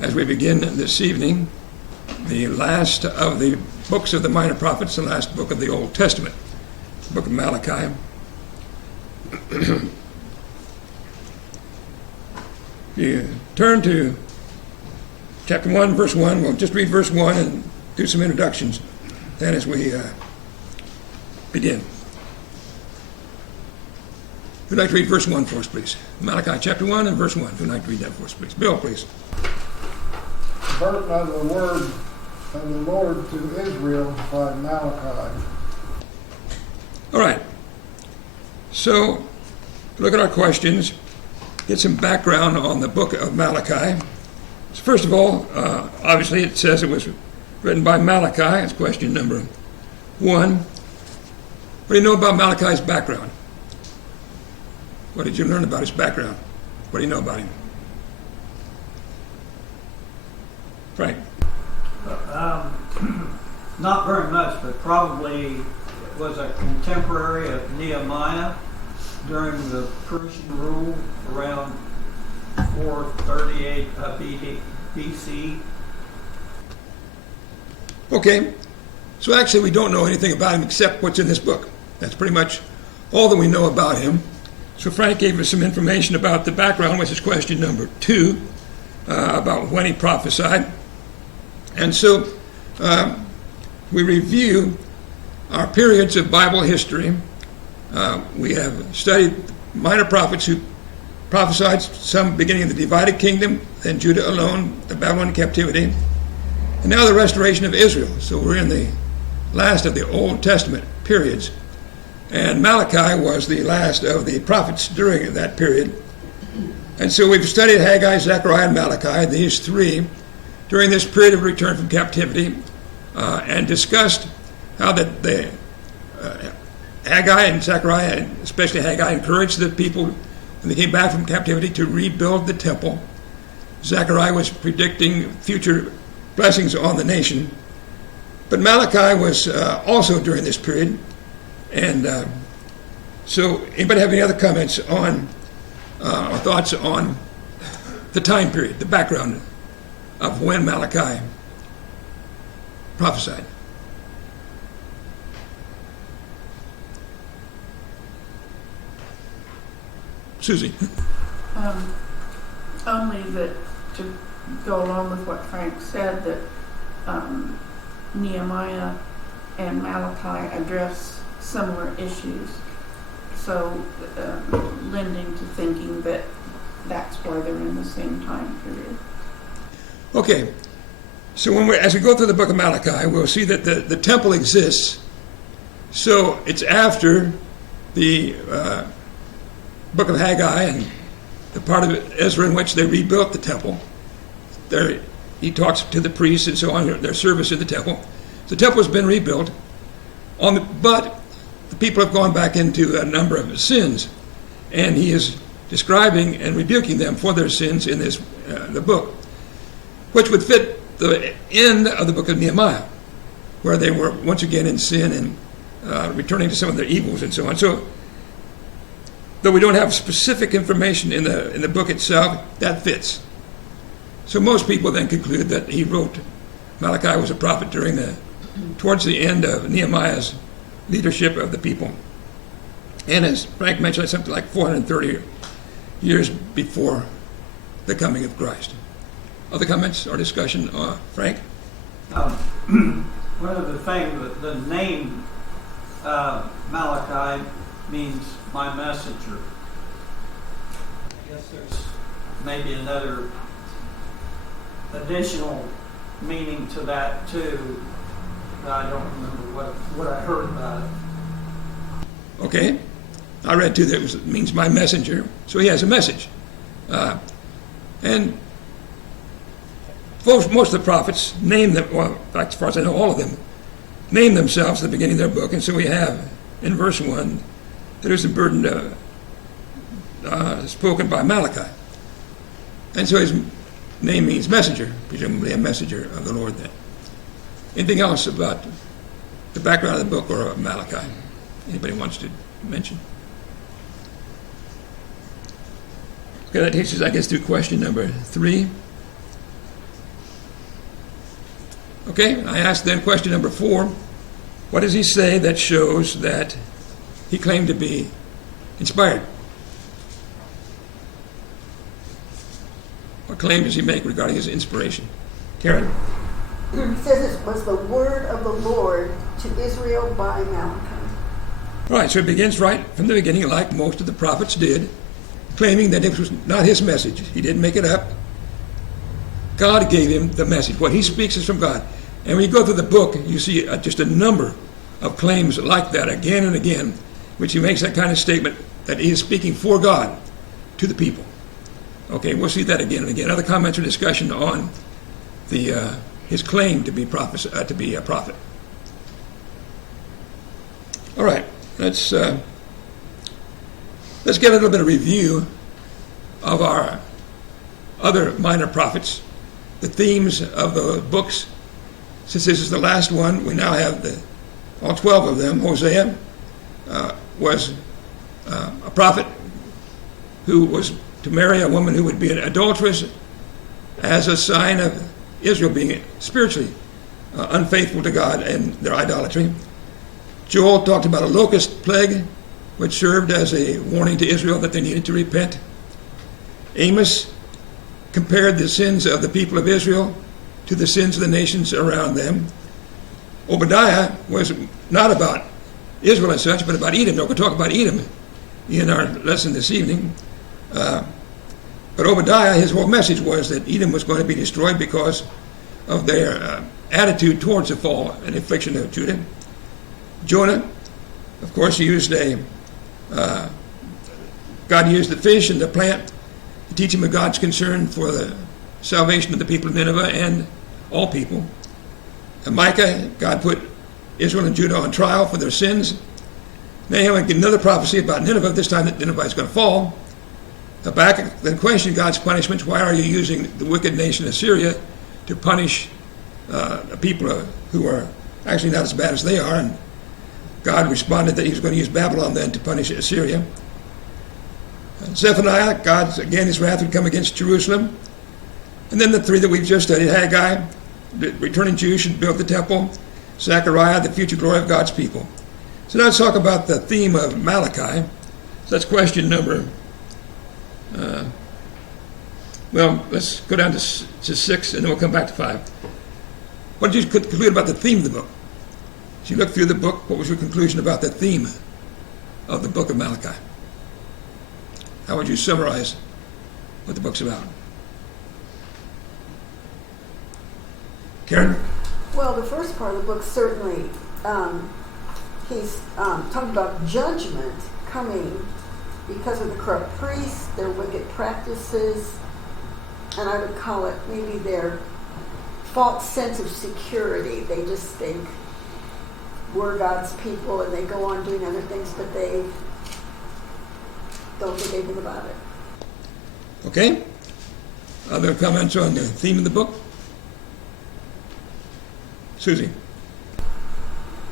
as we begin this evening the last of the books of the minor prophets, the last book of the Old Testament, the book of Malachi. You turn to chapter 1, verse 1. We'll just read verse 1 and do some introductions then as we begin. Who'd like to read verse 1 for us, please? Malachi chapter 1 and verse 1. Who'd like to read that for us, please? Bill, please. Birth of the word of the Lord to Israel by Malachi. All right. So, look at our questions. Get some background on the book of Malachi. So first of all, obviously it says it was written by Malachi. It's question number 1. What do you know about Malachi's background? What did you learn about his background? What do you know about him? Frank? Not very much, but probably was a contemporary of Nehemiah during the Persian rule around 438 BC. Okay, so actually we don't know anything about him except what's in this book. That's pretty much all that we know about him. So Frank gave us some information about the background, which is question number 2, about when he prophesied. And so we review our periods of Bible history. We have studied minor prophets who prophesied, some beginning of the divided kingdom, then Judah alone, the Babylonian captivity, and now the restoration of Israel. So we're in the last of the Old Testament periods. And Malachi was the last of the prophets during that period. And so we've studied Haggai, Zechariah, and Malachi, these 3, during this period of return from captivity, and discussed how that the Haggai and Zechariah, and especially Haggai, encouraged the people when they came back from captivity to rebuild the temple. Zechariah was predicting future blessings on the nation. But Malachi was also during this period. And so anybody have any other comments on or thoughts on the time period, the background of when Malachi prophesied? Susie. Only that to go along with what Frank said, that Nehemiah and Malachi address similar issues, so lending to thinking that that's why they're in the same time period. Okay, so as we go through the book of Malachi, we'll see that the temple exists. So it's after the book of Haggai and the part of Ezra in which they rebuilt the temple. There, he talks to the priests and so on, their service in the temple. The temple has been rebuilt, but the people have gone back into a number of sins, and he is describing and rebuking them for their sins in this the book, which would fit the end of the book of Nehemiah, where they were once again in sin and returning to some of their evils and so on. So, though we don't have specific information in the book itself, that fits. So most people then conclude that he wrote, Malachi was a prophet towards the end of Nehemiah's leadership of the people. And as Frank mentioned, something like 430 years before the coming of Christ. Other comments or discussion? Frank? One of the things, the name Malachi means my messenger. I guess there's maybe another additional meaning to that too. I don't remember what I heard about it. Okay. I read too that it means my messenger. So he has a message. And most of the prophets name them, well, in fact, as far as I know, all of them name themselves at the beginning of their book. And so we have in verse 1 that is the burden spoken by Malachi. And so his name means messenger, presumably a messenger of the Lord then. Anything else about the background of the book or of Malachi? Anybody wants to mention? Okay, that takes us, I guess, to question number 3. Okay, I asked then question number 4. What does he say that shows that he claimed to be inspired? What claim does he make regarding his inspiration? Karen? He says it was the word of the Lord to Israel by Malachi. All right, so it begins right from the beginning, like most of the prophets did, claiming that it was not his message. He didn't make it up. God gave him the message. What he speaks is from God. And when you go through the book, you see just a number of claims like that again and again, which he makes that kind of statement that he is speaking for God to the people. Okay, we'll see that again and again. Other comments or discussion on his claim to be a prophet. All right, let's get a little bit of review of our other minor prophets, the themes of the books. Since this is the last one, we now have all 12 of them. Hosea was a prophet who was to marry a woman who would be an adulteress as a sign of Israel being spiritually unfaithful to God and their idolatry. Joel talked about a locust plague, which served as a warning to Israel that they needed to repent. Amos compared the sins of the people of Israel to the sins of the nations around them. Obadiah was not about Israel as such, but about Edom. We'll talk about Edom in our lesson this evening. But Obadiah, his whole message was that Edom was going to be destroyed because of their attitude towards the fall and affliction of Judah. Jonah, of course, God used the fish and the plant to teach him of God's concern for the salvation of the people of Nineveh and all people. And Micah, God put Israel and Judah on trial for their sins. Nahum, another prophecy about Nineveh, this time that Nineveh is going to fall. Habakkuk then questioned God's punishments. Why are you using the wicked nation of Syria to punish people who are actually not as bad as they are? And God responded that he was going to use Babylon then to punish Assyria. Zephaniah, his wrath would come against Jerusalem. And then the 3 that we've just studied, Haggai, the returning Jews should build the temple. Zechariah, the future glory of God's people. So now let's talk about the theme of Malachi. So that's question number, let's go down to 6 and then we'll come back to 5. What did you conclude about the theme of the book? As you look through the book, what was your conclusion about the theme of the book of Malachi? How would you summarize what the book's about? Karen? Well, the first part of the book certainly, he's talking about judgment coming because of the corrupt priests, their wicked practices, and I would call it maybe their false sense of security. They just think we're God's people and they go on doing other things, but they don't think anything about it. Okay. Other comments on the theme of the book? Susie?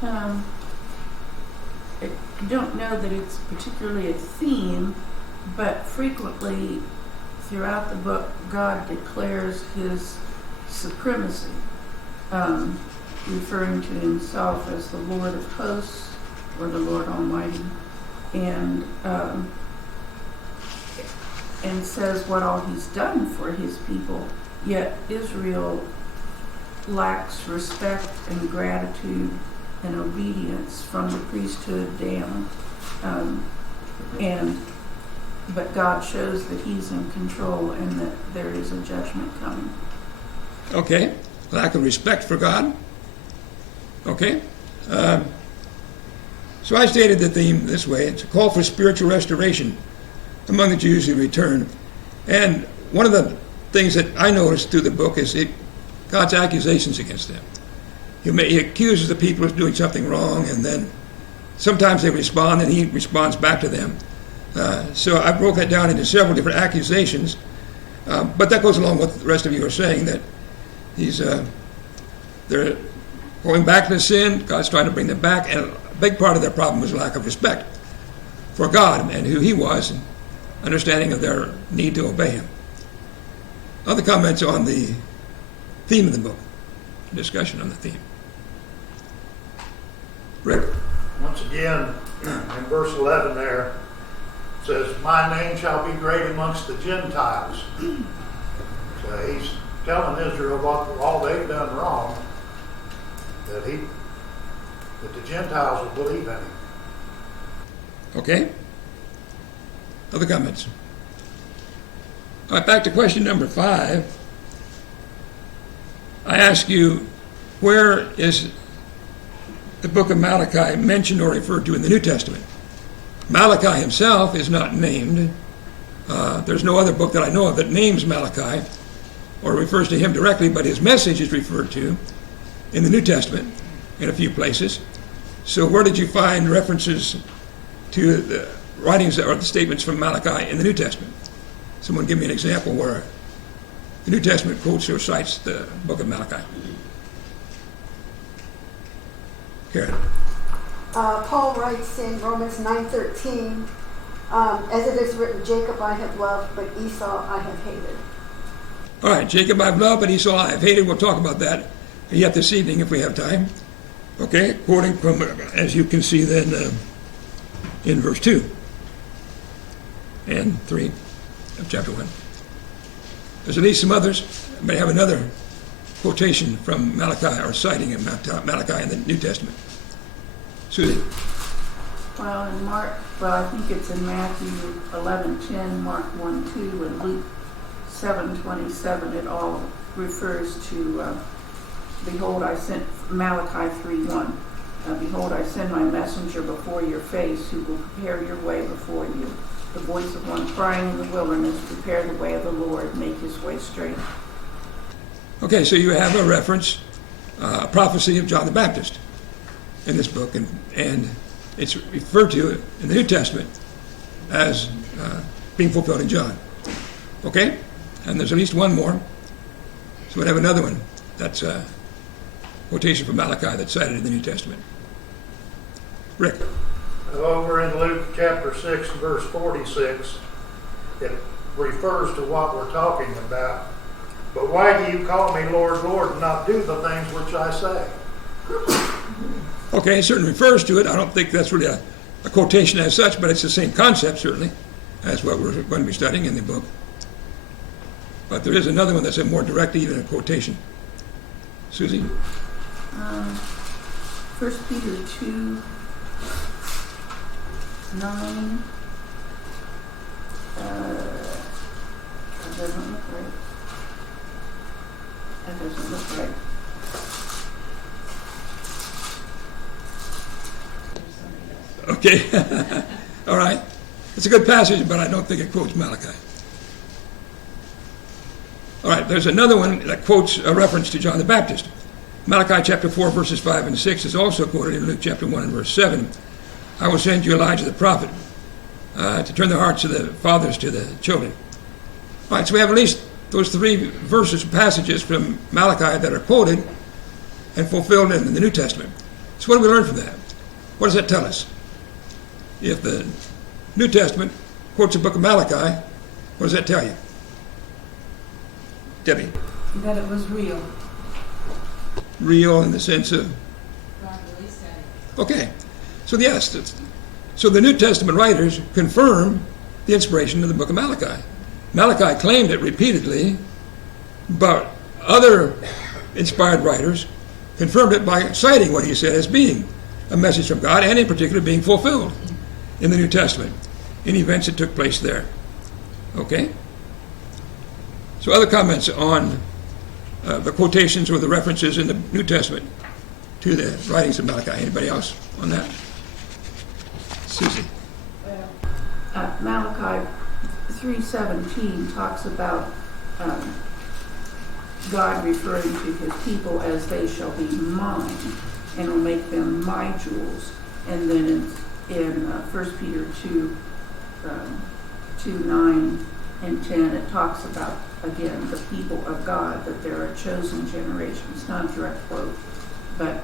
I don't know that it's particularly a theme, but frequently throughout the book, God declares his supremacy, referring to himself as the Lord of hosts or the Lord Almighty, and says what all he's done for his people, yet Israel lacks respect and gratitude and obedience from the priesthood down. But God shows that he's in control and that there is a judgment coming. Okay. Lack of respect for God. Okay. So I stated the theme this way. It's a call for spiritual restoration among the Jews who return. And one of the things that I noticed through the book is God's accusations against them. He accuses the people of doing something wrong, and then sometimes they respond, and he responds back to them. So I broke that down into several different accusations, but that goes along with what the rest of you are saying, that they're going back to sin. God's trying to bring them back, and a big part of their problem was lack of respect for God and who he was, and understanding of their need to obey him. Other comments on the theme of the book? discussion on the theme. Rick? Once again, in verse 11 there, it says, my name shall be great amongst the Gentiles. So he's telling Israel what all they've done wrong, that the Gentiles will believe in him. Okay? Other comments? All right, back to question number 5. I ask you, where is the book of Malachi mentioned or referred to in the New Testament? Malachi himself is not named. There's no other book that I know of that names Malachi or refers to him directly, but his message is referred to in the New Testament in a few places. So where did you find references to the writings or the statements from Malachi in the New Testament? Someone give me an example where the New Testament quotes or cites the book of Malachi. Karen. Paul writes in Romans 9:13, as it is written, Jacob I have loved, but Esau I have hated. All right, Jacob I've loved, but Esau I have hated. We'll talk about that yet this evening if we have time. Okay, quoting from, as you can see then, in verse 2 and 3 of chapter 1. There's at least some others. I may have another quotation from Malachi or citing of Malachi in the New Testament. Susie? Well, in Mark, I think it's in Matthew 11:10, Mark 1:2, and Luke 7:27. It all refers to, behold, I sent Malachi 3:1. Behold, I send my messenger before your face, who will prepare your way before you. The voice of one crying in the wilderness, prepare the way of the Lord, make his way straight. Okay, so you have a reference, a prophecy of John the Baptist in this book, and it's referred to in the New Testament as being fulfilled in John. Okay? And there's at least one more. So we have another one that's a quotation from Malachi that's cited in the New Testament. Rick? Over in Luke chapter 6, verse 46, it refers to what we're talking about. But why do you call me Lord, Lord, and not do the things which I say? Okay, it certainly refers to it. I don't think that's really a quotation as such, but it's the same concept, certainly, as what we're going to be studying in the book. But there is another one that's a more direct, even a quotation. Susie? 1 Peter 2:9. That doesn't look right. That doesn't look right. Okay. All right. It's a good passage, but I don't think it quotes Malachi. All right, there's another one that quotes a reference to John the Baptist. Malachi chapter 4, verses 5 and 6 is also quoted in Luke chapter 1 and verse 7. I will send you Elijah the prophet to turn the hearts of the fathers to the children. All right, so we have at least those 3 verses, passages from Malachi that are quoted and fulfilled in the New Testament. So what do we learn from that? What does that tell us? If the New Testament quotes the book of Malachi, what does that tell you? Debbie? That it was real. Real in the sense of... God released it. Okay. So yes, so the New Testament writers confirm the inspiration of the book of Malachi. Malachi claimed it repeatedly, but other inspired writers confirmed it by citing what he said as being a message from God, and in particular being fulfilled in the New Testament, in events that took place there. Okay? So other comments on the quotations or the references in the New Testament to the writings of Malachi? Anybody else on that? Susie? Malachi 3:17 talks about God referring to his people as they shall be mine, and will make them my jewels. And then in 1 Peter 2:9 and 10, it talks about, again, the people of God, that they're a chosen generation. It's not a direct quote, but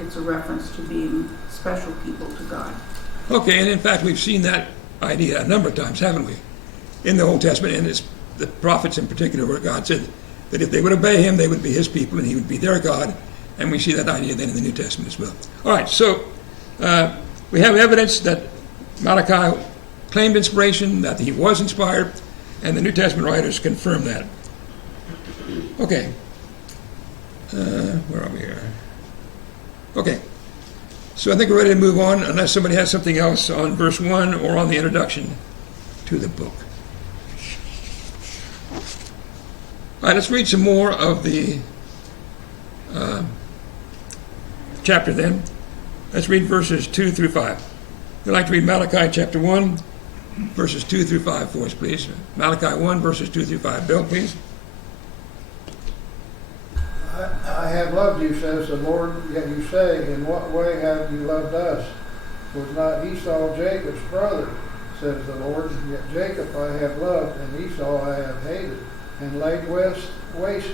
it's a reference to being special people to God. Okay, and in fact, we've seen that idea a number of times, haven't we? In the Old Testament, and it's the prophets in particular, where God said that if they would obey him, they would be his people and he would be their God. And we see that idea then in the New Testament as well. All right, so we have evidence that Malachi claimed inspiration, that he was inspired, and the New Testament writers confirm that. Okay. Where are we here? Okay. So I think we're ready to move on, unless somebody has something else on verse 1 or on the introduction to the book. All right, let's read some more of the chapter then. Let's read verses 2 through 5. If you'd like to read Malachi chapter 1, verses 2 through 5 for us, please. Malachi 1, verses 2 through 5. Bill, please. I have loved you, says the Lord, yet you say, in what way have you loved us? Was not Esau Jacob's brother, says the Lord, yet Jacob I have loved, and Esau I have hated, and laid waste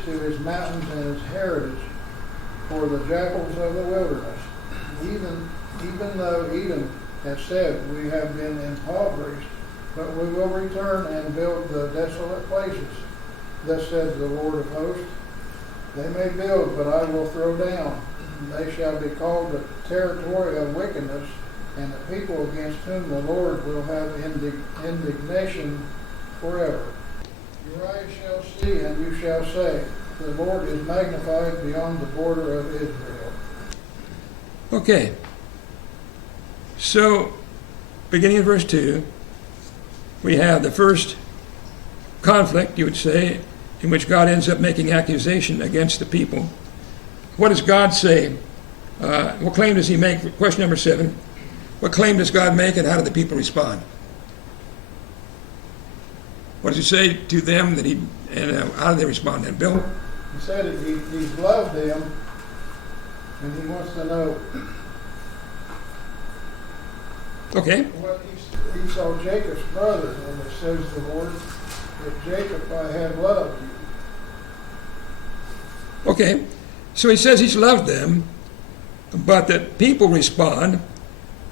to his mountains and his heritage for the jackals of the wilderness. Even though Edom has said, we have been impoverished, but we will return and build the desolate places. Thus says the Lord of hosts, they may build, but I will throw down. They shall be called the territory of wickedness, and the people against whom the Lord will have indignation forever. Your eyes shall see, and you shall say, the Lord is magnified beyond the border of Israel. Okay. So, beginning in verse 2, we have the first conflict, you would say, in which God ends up making accusation against the people. What does God say? What claim does he make? Question number 7. What claim does God make, and how do the people respond? What does he say to them that how do they respond then? Bill? He said he's loved them, and he wants to know Okay. what Esau Jacob's brother, and it says the Lord, that Jacob I have loved you. Okay. So he says he's loved them, but that people respond,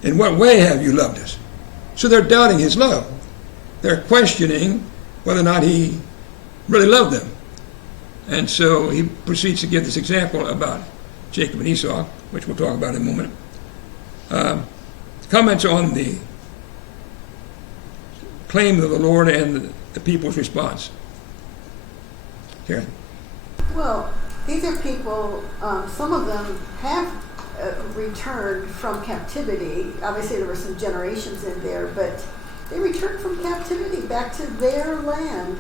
in what way have you loved us? So they're doubting his love. They're questioning whether or not he really loved them. And so he proceeds to give this example about Jacob and Esau, which we'll talk about in a moment. Comments on the claim of the Lord and the people's response. Karen. Well, these are people, some of them have returned from captivity. Obviously, there were some generations in there, but they returned from captivity back to their land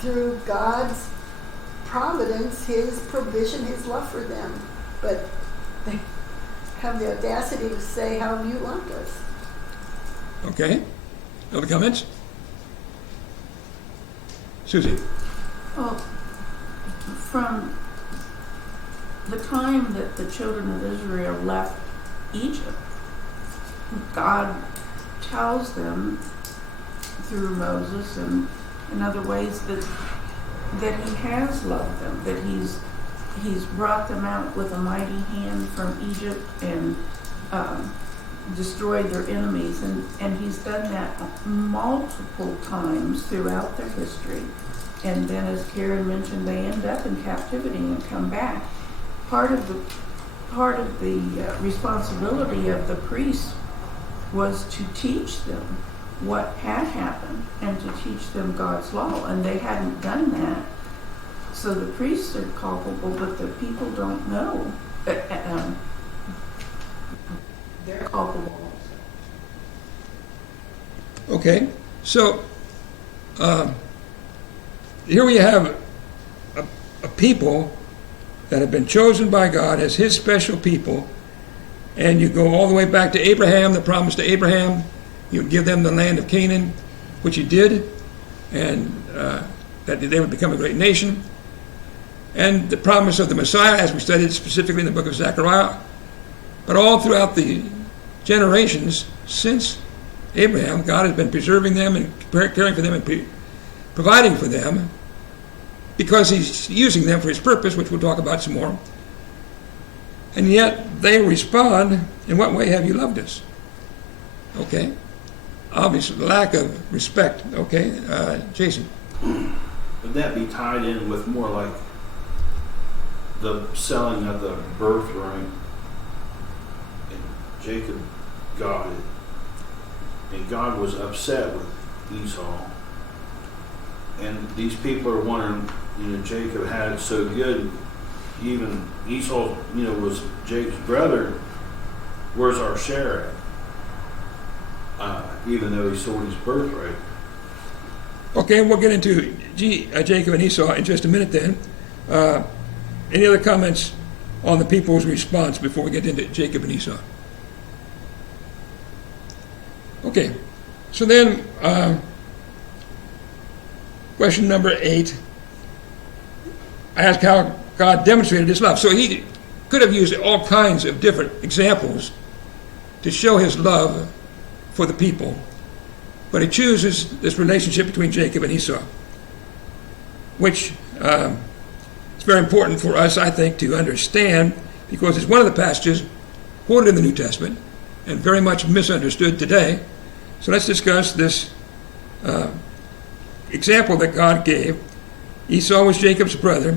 through God's providence, his provision, his love for them. But they have the audacity to say, how have you loved us? Okay. Other comments? Susie. Well, from the time that the children of Israel left Egypt, God tells them through Moses and in other ways that he has loved them, that he's brought them out with a mighty hand from Egypt and destroyed their enemies, and he's done that multiple times throughout their history. And then, as Karen mentioned, they end up in captivity and come back. Part of the responsibility of the priests was to teach them what had happened and to teach them God's law, and they hadn't done that. So the priests are culpable, but the people don't know. They're culpable. Okay. So here we have a people that have been chosen by God as his special people, and you go all the way back to Abraham, the promise to Abraham, he would give them the land of Canaan, which he did, and that they would become a great nation. And the promise of the Messiah, as we studied specifically in the book of Zechariah, but all throughout the generations since Abraham, God has been preserving them and caring for them and providing for them, because he's using them for his purpose, which we'll talk about some more. And yet they respond, in what way have you loved us? Okay. Obviously, lack of respect. Okay. Jason. would that be tied in with more like the selling of the birthright? And Jacob got it, and God was upset with Esau. And these people are wondering, Jacob had it so good. Even Esau, was Jacob's brother. Where's our share at? Even though he sold his birthright. Okay, we'll get into Jacob and Esau in just a minute then. Any other comments on the people's response before we get into Jacob and Esau? Okay, so then question number 8. I asked how God demonstrated his love. So he could have used all kinds of different examples to show his love for the people. But he chooses this relationship between Jacob and Esau, which is very important for us, I think, to understand, because it's one of the passages quoted in the New Testament and very much misunderstood today. So let's discuss this example that God gave. Esau was Jacob's brother,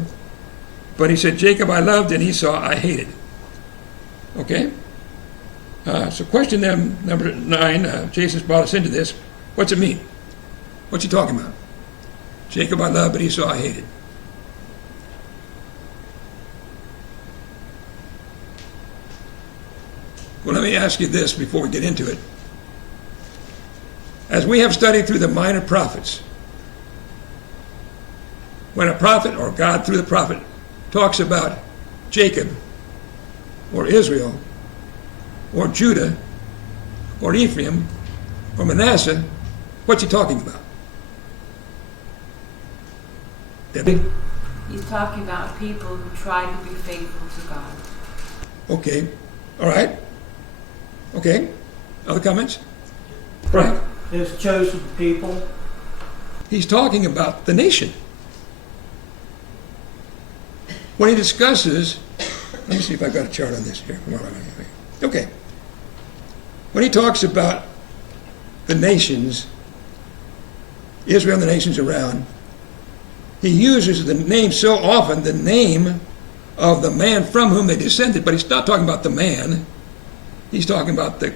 but he said, Jacob I loved and Esau I hated. Okay? So question number 9, Jason's brought us into this. What's it mean? What's he talking about? Jacob I loved, but Esau I hated. Well, let me ask you this before we get into it. As we have studied through the minor prophets, when a prophet or God through the prophet talks about Jacob or Israel or Judah or Ephraim or Manasseh, what's he talking about? Debbie? He's talking about people who try to be faithful to God. Okay. All right. Okay. Other comments? Frank? His chosen people. He's talking about the nation. When he discusses, let me see if I got a chart on this here. Okay. When he talks about the nations, Israel and the nations around, he uses the name so often, the name of the man from whom they descended, but he's not talking about the man. He's talking about the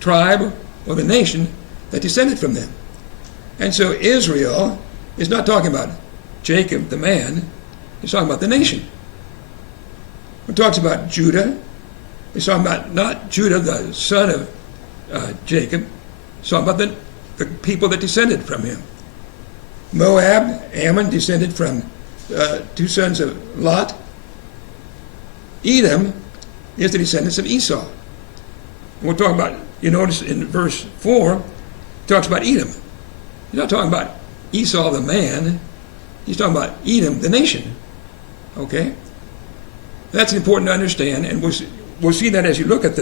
tribe or the nation that descended from them. And so Israel is not talking about Jacob, the man. He's talking about the nation. When he talks about Judah, he's talking about not Judah, the son of Jacob. He's talking about the people that descended from him. Moab, Ammon, descended from 2 sons of Lot. Edom is the descendants of Esau. And we'll talk about, you notice in verse 4, he talks about Edom. He's not talking about Esau the man. He's talking about Edom the nation. Okay? That's important to understand, and we'll see that as you look at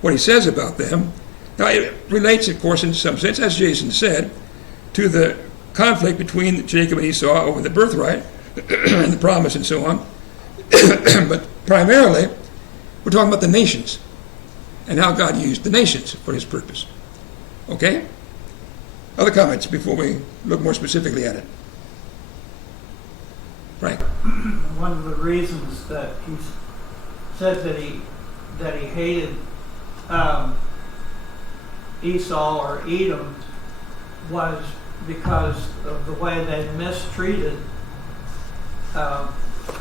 what he says about them. Now, it relates, of course, in some sense, as Jason said, to the conflict between Jacob and Esau over the birthright and the promise and so on. But primarily, we're talking about the nations and how God used the nations for his purpose. Okay? Other comments before we look more specifically at it? Frank? One of the reasons that he said that he hated Esau or Edom was because of the way they mistreated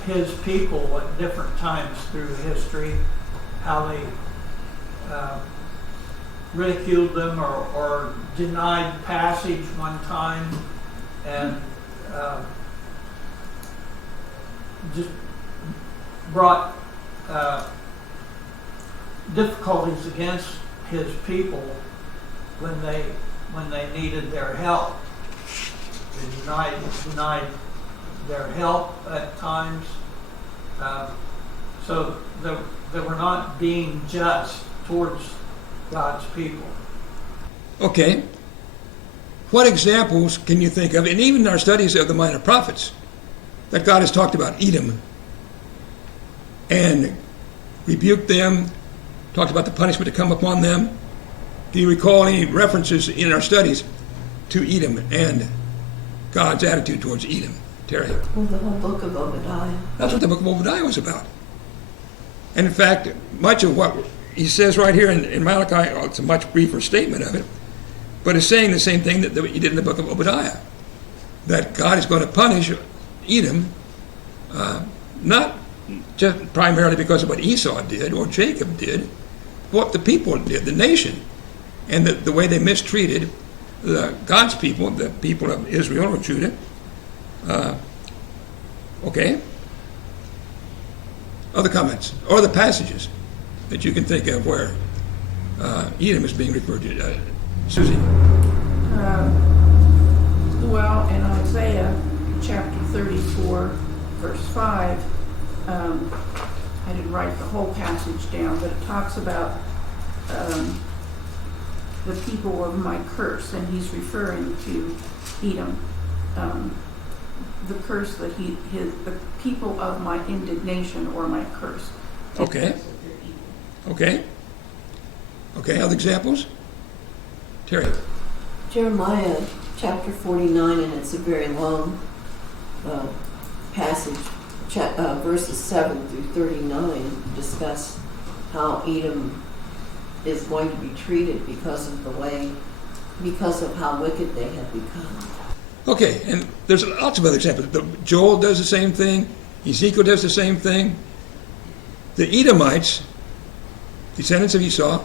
his people at different times through history, how they ridiculed them or denied passage one time, and just brought difficulties against his people when they needed their help. They denied their help at times. So they were not being just towards God's people. Okay. What examples can you think of, and even in our studies of the minor prophets, that God has talked about Edom and rebuked them, talked about the punishment to come upon them? Do you recall any references in our studies to Edom and God's attitude towards Edom? Terry? Well, the whole book of Obadiah. That's what the book of Obadiah was about. And in fact, much of what he says right here in Malachi, it's a much briefer statement of it, but it's saying the same thing that he did in the book of Obadiah, that God is going to punish Edom, not just primarily because of what Esau did or Jacob did, but what the people did, the nation, and the way they mistreated God's people, the people of Israel or Judah. Okay? Other comments or the passages that you can think of where Edom is being referred to. Susie? Well, in Isaiah chapter 34, verse 5, I didn't write the whole passage down, but it talks about the people of my curse, and he's referring to Edom. The curse that the people of my indignation or my curse. Okay. Okay. Okay, other examples? Terry? Jeremiah chapter 49, and it's a very long passage, verses 7 through 39 discuss how Edom is going to be treated because of how wicked they have become. Okay, and there's lots of other examples. Joel does the same thing. Ezekiel does the same thing. The Edomites, descendants of Esau,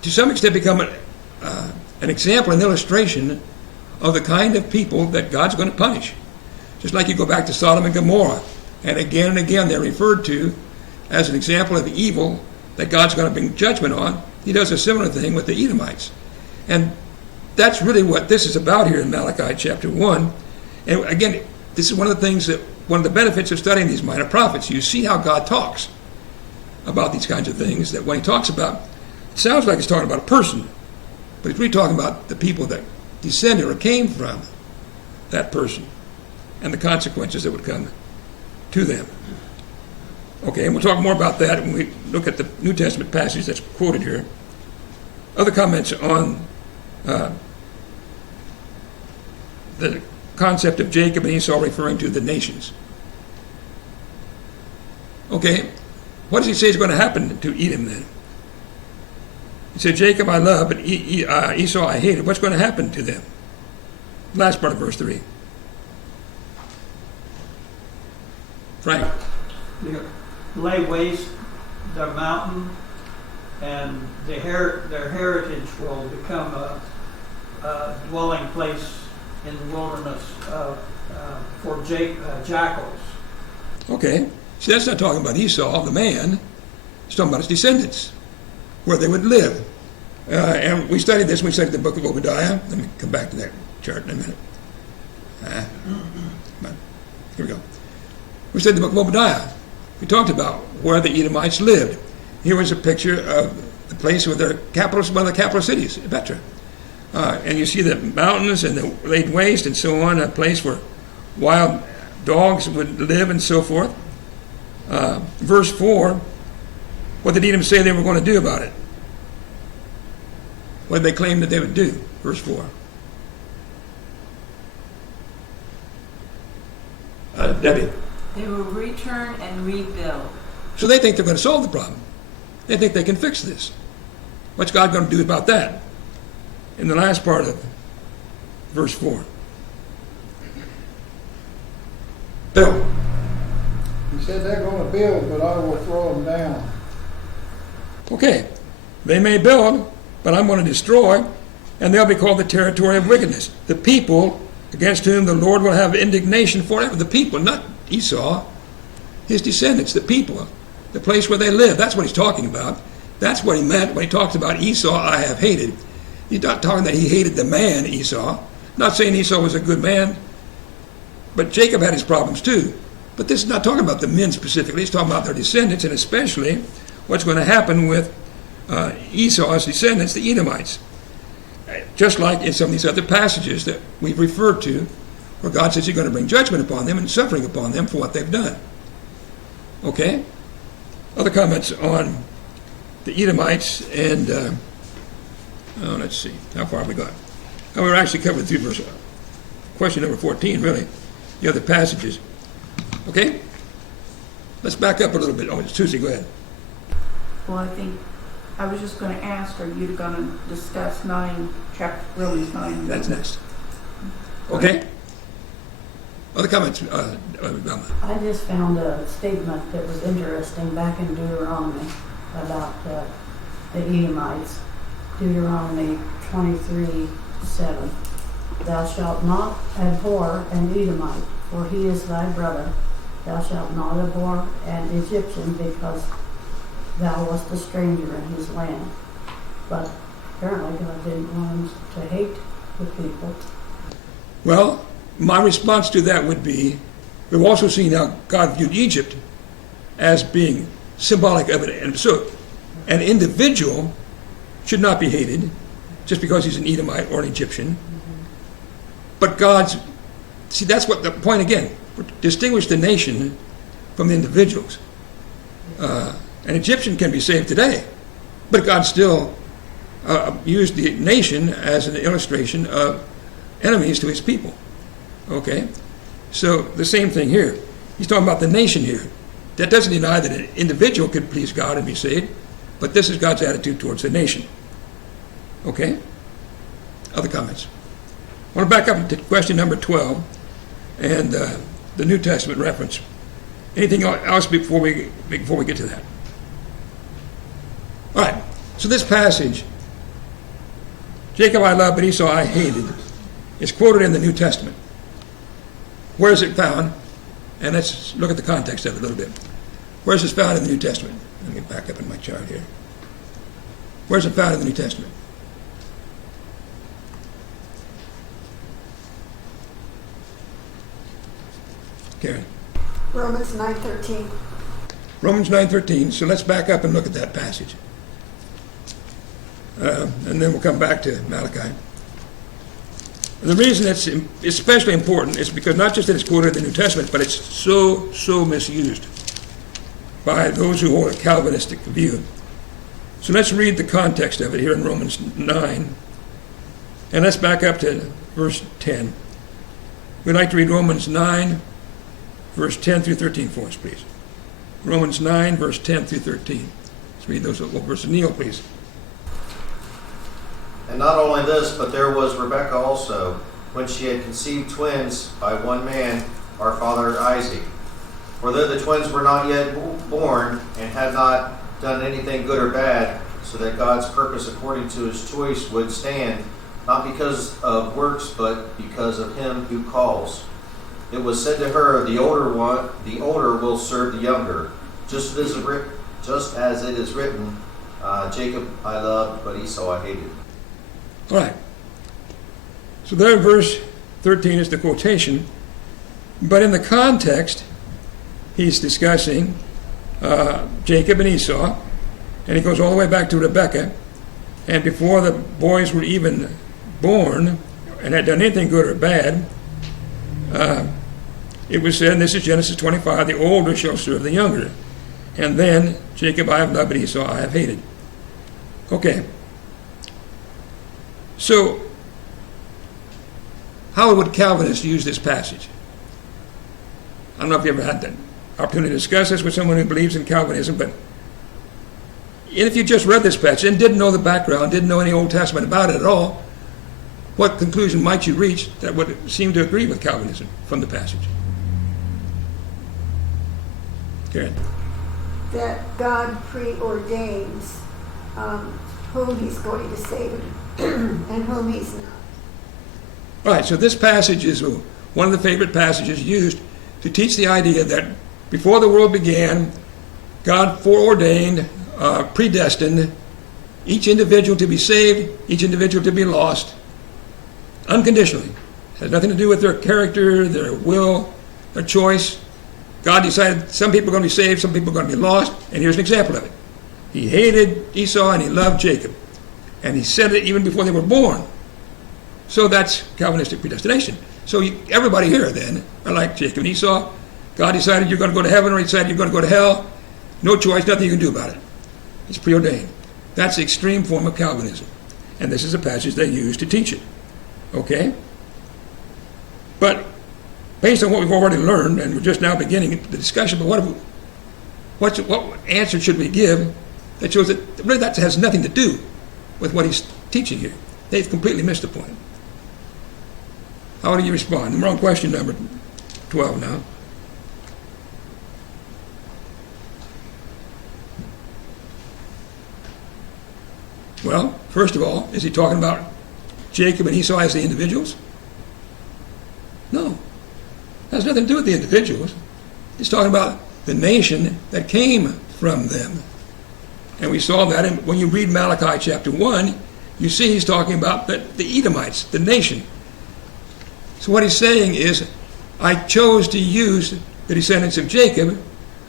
to some extent become an example, an illustration of the kind of people that God's going to punish. Just like you go back to Sodom and Gomorrah, and again they're referred to as an example of evil that God's going to bring judgment on. He does a similar thing with the Edomites. And that's really what this is about here in Malachi chapter 1. And again, this is one of the benefits of studying these minor prophets. You see how God talks about these kinds of things, that when he talks about, it sounds like he's talking about a person, but he's really talking about the people that descended or came from that person and the consequences that would come to them. Okay, and we'll talk more about that when we look at the New Testament passage that's quoted here. Other comments on the concept of Jacob and Esau referring to the nations. Okay, what does he say is going to happen to Edom then? He said, Jacob I love, but Esau I hated. What's going to happen to them? Last part of verse 3. Frank? Lay waste the mountain, and their heritage will become a dwelling place in the wilderness for jackals. Okay, see, that's not talking about Esau, the man. It's talking about his descendants, where they would live. And we studied this when we studied the book of Obadiah. Let me come back to that chart in a minute. Here we go. We studied the book of Obadiah. We talked about where the Edomites lived. Here was a picture of the place where their capital, one of the capital cities, Petra. And you see the mountains and the laid waste and so on, a place where wild dogs would live and so forth. Verse 4, what did Edom say they were going to do about it? What did they claim that they would do? Verse 4. Debbie. They will return and rebuild. So they think they're going to solve the problem. They think they can fix this. What's God going to do about that? In the last part of verse 4. Bill. He said they're going to build, but I will throw them down. Okay. They may build, but I'm going to destroy, and they'll be called the territory of wickedness. The people against whom the Lord will have indignation forever. The people, not Esau, his descendants, the people, the place where they live. That's what he's talking about. That's what he meant when he talks about Esau I have hated. He's not talking that he hated the man Esau. Not saying Esau was a good man, but Jacob had his problems too. But this is not talking about the men specifically. He's talking about their descendants, and especially what's going to happen with Esau's descendants, the Edomites. Just like in some of these other passages that we've referred to, where God says he's going to bring judgment upon them and suffering upon them for what they've done. Okay? Other comments on the Edomites and, let's see, how far have we got? Oh, we're actually covered through question number 14, really. the other passages. Okay? Let's back up a little bit. Oh, Susie, go ahead. Well, I think I was just going to ask, are you going to discuss Romans 9? That's next. Okay? Other comments? Velma? I just found a statement that was interesting back in Deuteronomy about the Edomites. Deuteronomy 23:7. Thou shalt not abhor an Edomite, for he is thy brother. Thou shalt not abhor an Egyptian, because thou wast a stranger in his land. But apparently God didn't want him to hate the people. Well, my response to that would be, we've also seen how God viewed Egypt as being symbolic of it. And so an individual should not be hated just because he's an Edomite or an Egyptian. But that's what the point again, distinguish the nation from the individuals. An Egyptian can be saved today, but God still used the nation as an illustration of enemies to his people. Okay? So the same thing here. He's talking about the nation here. That doesn't deny that an individual could please God and be saved, but this is God's attitude towards the nation. Okay? Other comments? I want to back up to question number 12 and the New Testament reference. Anything else before we get to that? All right. So this passage, Jacob I loved, but Esau I hated, is quoted in the New Testament. Where is it found? And let's look at the context of it a little bit. Where is it found in the New Testament? Let me back up in my chart here. Where is it found in the New Testament? Karen. Romans 9:13. Romans 9:13. So let's back up and look at that passage. And then we'll come back to Malachi. The reason it's especially important is because not just that it's quoted in the New Testament, but it's so misused by those who hold a Calvinistic view. So let's read the context of it here in Romans 9. And let's back up to verse 10. We'd like to read Romans 9, verse 10 through 13 for us, please. Romans 9, verse 10 through 13. Let's read those verses. Neil, please. And not only this, but there was Rebekah also, when she had conceived twins by one man, our father Isaac. For though the twins were not yet born, and had not done anything good or bad, so that God's purpose according to his choice would stand, not because of works, but because of him who calls. It was said to her, the older will serve the younger, just as it is written, Jacob I loved, but Esau I hated. All right. So there in verse 13 is the quotation. But in the context, he's discussing Jacob and Esau. And he goes all the way back to Rebekah. And before the boys were even born and had done anything good or bad, it was said, and this is Genesis 25, the older shall serve the younger. And then, Jacob I have loved, but Esau I have hated. Okay. So, how would Calvinists use this passage? I don't know if you ever had the opportunity to discuss this with someone who believes in Calvinism, but if you just read this passage and didn't know the background, didn't know any Old Testament about it at all, what conclusion might you reach that would seem to agree with Calvinism from the passage? Karen. That God preordains whom he's going to save and whom he's not. All right, so this passage is one of the favorite passages used to teach the idea that before the world began, God foreordained, predestined each individual to be saved, each individual to be lost, unconditionally. It has nothing to do with their character, their will, their choice. God decided some people are going to be saved, some people are going to be lost, and here's an example of it. He hated Esau and he loved Jacob. And he said it even before they were born. So that's Calvinistic predestination. So everybody here then are like Jacob and Esau. God decided you're going to go to heaven, or he decided you're going to go to hell. No choice, nothing you can do about it. It's preordained. That's the extreme form of Calvinism. And this is a passage they use to teach it. Okay? But based on what we've already learned, and we're just now beginning the discussion, but what answer should we give that shows that really that has nothing to do with what he's teaching here? They've completely missed the point. How do you respond? We're on question number 12 now. Well, first of all, is he talking about Jacob and Esau as the individuals? No. That has nothing to do with the individuals. He's talking about the nation that came from them. And we saw that when you read Malachi chapter 1, you see he's talking about the Edomites, the nation. So what he's saying is, I chose to use the descendants of Jacob.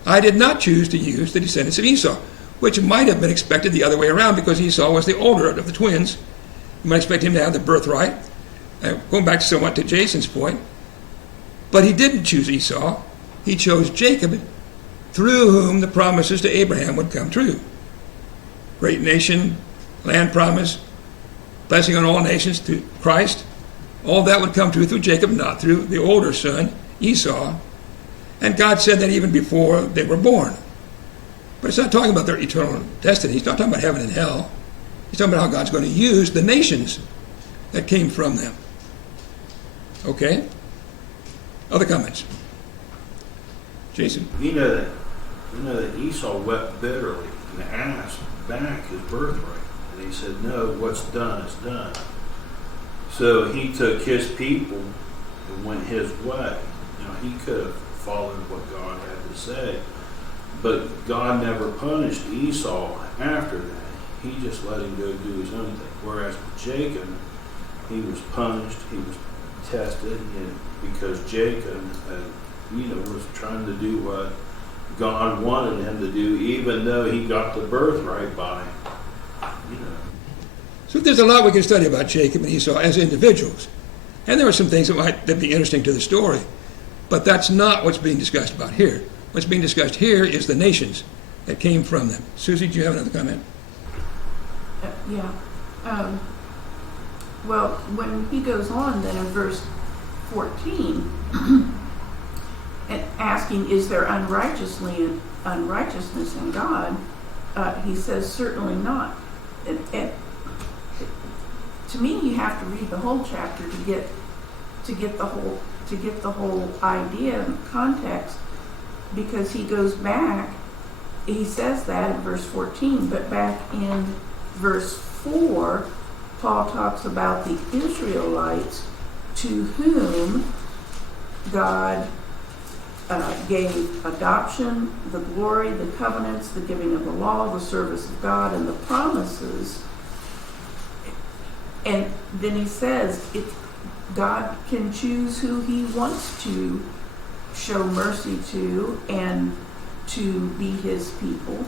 I did not choose to use the descendants of Esau, which might have been expected the other way around because Esau was the older of the twins. You might expect him to have the birthright. Going back somewhat to Jason's point. But he didn't choose Esau. He chose Jacob, through whom the promises to Abraham would come true. Great nation, land promise, blessing on all nations to Christ. All that would come true through Jacob, not through the older son, Esau. And God said that even before they were born. But it's not talking about their eternal destiny. He's not talking about heaven and hell. He's talking about how God's going to use the nations that came from them. Okay? Other comments? Jason? You know that Esau wept bitterly and asked back his birthright. And he said, no, what's done is done. So he took his people and went his way. Now, he could have followed what God had to say. But God never punished Esau after that. He just let him go do his own thing. Whereas with Jacob, he was punished, he was tested, and because Jacob, was trying to do what God wanted him to do, even though he got the birthright by, So there's a lot we can study about Jacob and Esau as individuals. And there are some things that'd be interesting to the story. But that's not what's being discussed about here. What's being discussed here is the nations that came from them. Susie, do you have another comment? Yeah. Well, when he goes on then in verse 14, and asking, is there unrighteousness in God? He says, certainly not. And to me, you have to read the whole chapter to get the whole idea and context, because he goes back. He says that in verse 14, but back in verse 4, Paul talks about the Israelites to whom God gave adoption, the glory, the covenants, the giving of the law, the service of God, and the promises. And then he says, God can choose who he wants to show mercy to and to be his people.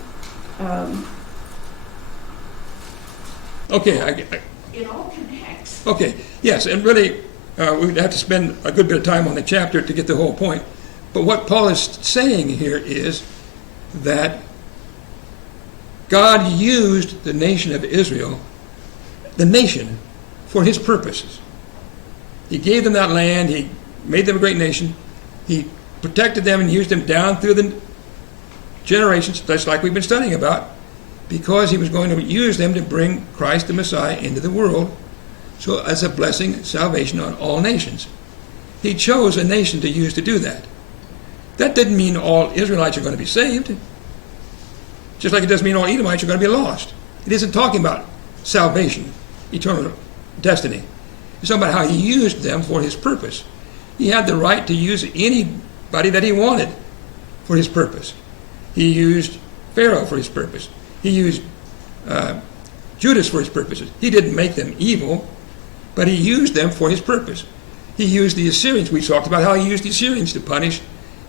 Okay. It all connects. Okay, yes, and really, we'd have to spend a good bit of time on the chapter to get the whole point. But what Paul is saying here is that God used the nation of Israel, the nation, for his purposes. He gave them that land. He made them a great nation. He protected them and used them down through the generations, just like we've been studying about, because he was going to use them to bring Christ the Messiah into the world, so as a blessing, salvation on all nations. He chose a nation to use to do that. That didn't mean all Israelites are going to be saved, just like it doesn't mean all Edomites are going to be lost. It isn't talking about salvation, eternal destiny. It's talking about how he used them for his purpose. He had the right to use anybody that he wanted for his purpose. He used Pharaoh for his purpose. He used Judas for his purposes. He didn't make them evil, but he used them for his purpose. He used the Assyrians. We talked about how he used the Assyrians to punish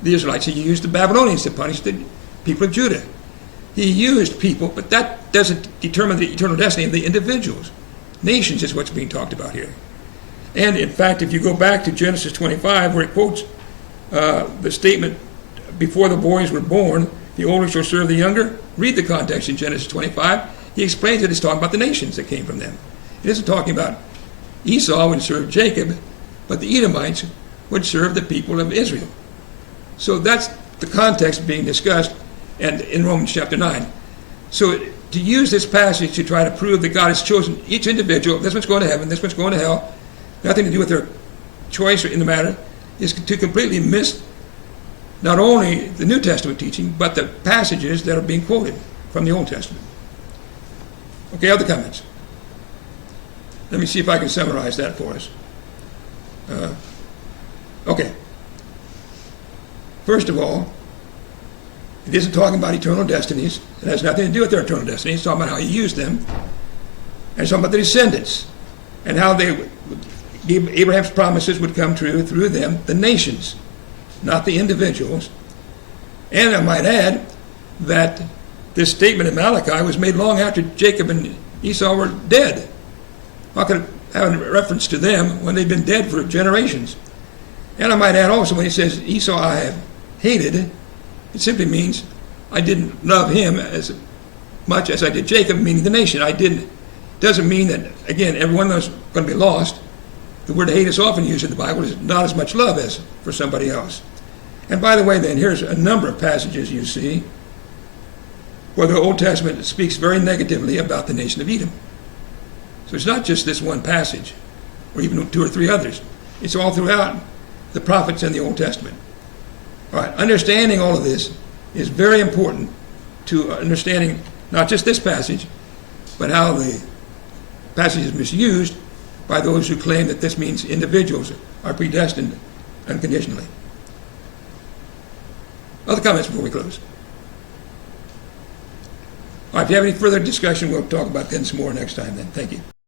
the Israelites. He used the Babylonians to punish the people of Judah. He used people, but that doesn't determine the eternal destiny of the individuals. Nations is what's being talked about here. And in fact, if you go back to Genesis 25, where it quotes the statement, before the boys were born, the older shall serve the younger, read the context in Genesis 25. He explains that it's talking about the nations that came from them. It isn't talking about Esau when he served Jacob, but the Edomites would serve the people of Israel. So that's the context being discussed and in Romans chapter 9. So to use this passage to try to prove that God has chosen each individual, this one's going to heaven, this one's going to hell, nothing to do with their choice in the matter, is to completely miss not only the New Testament teaching, but the passages that are being quoted from the Old Testament. Okay, other comments? Let me see if I can summarize that for us. Okay. First of all, it isn't talking about eternal destinies. It has nothing to do with their eternal destinies. It's talking about how he used them. And it's talking about the descendants and how Abraham's promises would come true through them, the nations, not the individuals. And I might add that this statement in Malachi was made long after Jacob and Esau were dead. How could it have a reference to them when they've been dead for generations? And I might add also, when he says, Esau I have hated, it simply means I didn't love him as much as I did Jacob, meaning the nation. Doesn't mean that, again, everyone was going to be lost. The word hate is often used in the Bible is not as much love as for somebody else. And by the way, then, here's a number of passages you see where the Old Testament speaks very negatively about the nation of Edom. So it's not just this one passage, or even two or three others. It's all throughout the prophets and the Old Testament. All right, understanding all of this is very important to understanding not just this passage, but how the passage is misused by those who claim that this means individuals are predestined unconditionally. Other comments before we close? All right, if you have any further discussion, we'll talk about that some more next time then. Thank you.